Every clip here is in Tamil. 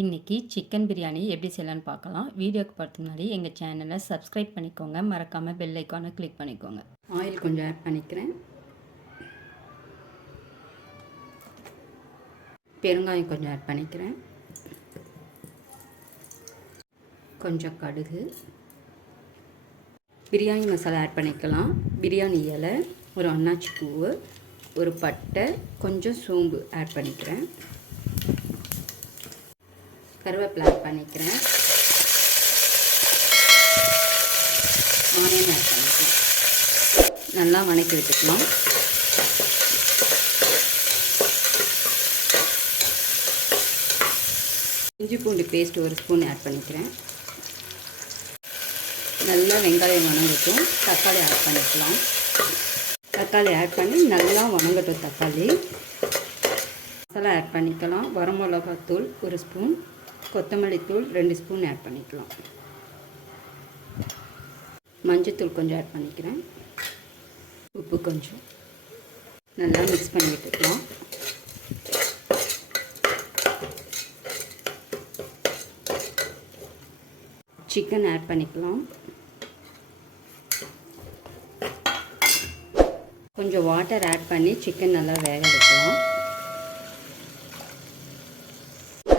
இன்றைக்கி சிக்கன் பிரியாணி எப்படி செய்யலான்னு பார்க்கலாம். வீடியோக்கு பார்த்து முன்னாடி எங்கள் சேனலை சப்ஸ்கிரைப் பண்ணிக்கோங்க. மறக்காமல் பெல் ஐக்கானை கிளிக் பண்ணிக்கோங்க. ஆயில் கொஞ்சம் ஆட் பண்ணிக்கிறேன். பெருங்காயம் கொஞ்சம் ஆட் பண்ணிக்கிறேன். கொஞ்சம் கடுகு, பிரியாணி மசாலா ஆட் பண்ணிக்கலாம். பிரியாணி இலை, ஒரு அன்னாச்சி பூவு, ஒரு பட்டை, கொஞ்சம் சோம்பு ஆட் பண்ணிக்கிறேன். கருவேப்பிலை ஆட் பண்ணிக்கிறேன். ஆனியன் ஆட் பண்ணிக்கிறேன். நல்லா வணக்கி விட்டுக்கலாம். இஞ்சி பூண்டு பேஸ்ட் ஒரு ஸ்பூன் ஆட் பண்ணிக்கிறேன். நல்லா வெங்காயம் வணங்கட்டும். தக்காளி ஆட் பண்ணிக்கலாம். தக்காளி ஆட் பண்ணி நல்லா வணங்கட்டும். தக்காளி மசாலா ஆட் பண்ணிக்கலாம். வரமிளகாத்தூள் ஒரு ஸ்பூன், கொத்தமல்லி தூள் 2 ஸ்பூன் ஆட் பண்ணிக்கலாம். மஞ்சத்தூள் கொஞ்சம் ஆட் பண்ணிக்கிறேன். உப்பு கொஞ்சம். நல்லா மிக்ஸ் பண்ணி விட்டுக்கலாம். சிக்கன் ஆட் பண்ணிக்கலாம். கொஞ்சம் வாட்டர் ஆட் பண்ணி சிக்கன் நல்லா வேக வைக்கலாம்.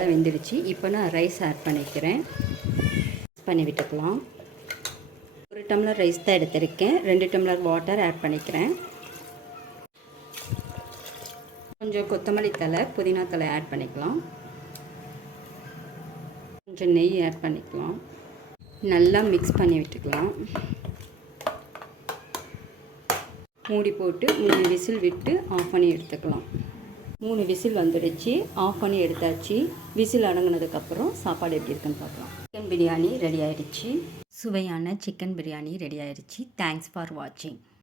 வெந்துடுச்சு. இப்போ நான் ரைஸ் ஆட் பண்ணிக்கிறேன். பண்ணி விட்டுக்கலாம். 1 டம்ளர் ரைஸ் தான் எடுத்திருக்கேன். 2 டம்ளர் வாட்டர் ஆட் பண்ணிக்கிறேன். கொஞ்சம் கொத்தமல்லி தழை, புதினா தழை ஆட் பண்ணிக்கலாம். கொஞ்சம் நெய் ஆட் பண்ணிக்கலாம். நல்லா மிக்ஸ் பண்ணி விட்டுக்கலாம். மூடி போட்டு 3 விசில் விட்டு ஆஃப் பண்ணி எடுத்துக்கலாம். 3 விசில் வந்துடுச்சு. ஆஃப் பண்ணி எடுத்தாச்சு. விசில் அடங்கினதுக்கப்புறம் சாப்பாடு எப்படி இருக்குன்னு பார்க்கலாம். சிக்கன் பிரியாணி ரெடி ஆயிடுச்சு. சுவையான சிக்கன் பிரியாணி ரெடி ஆயிடுச்சு. தேங்க்ஸ் ஃபார் வாட்சிங்.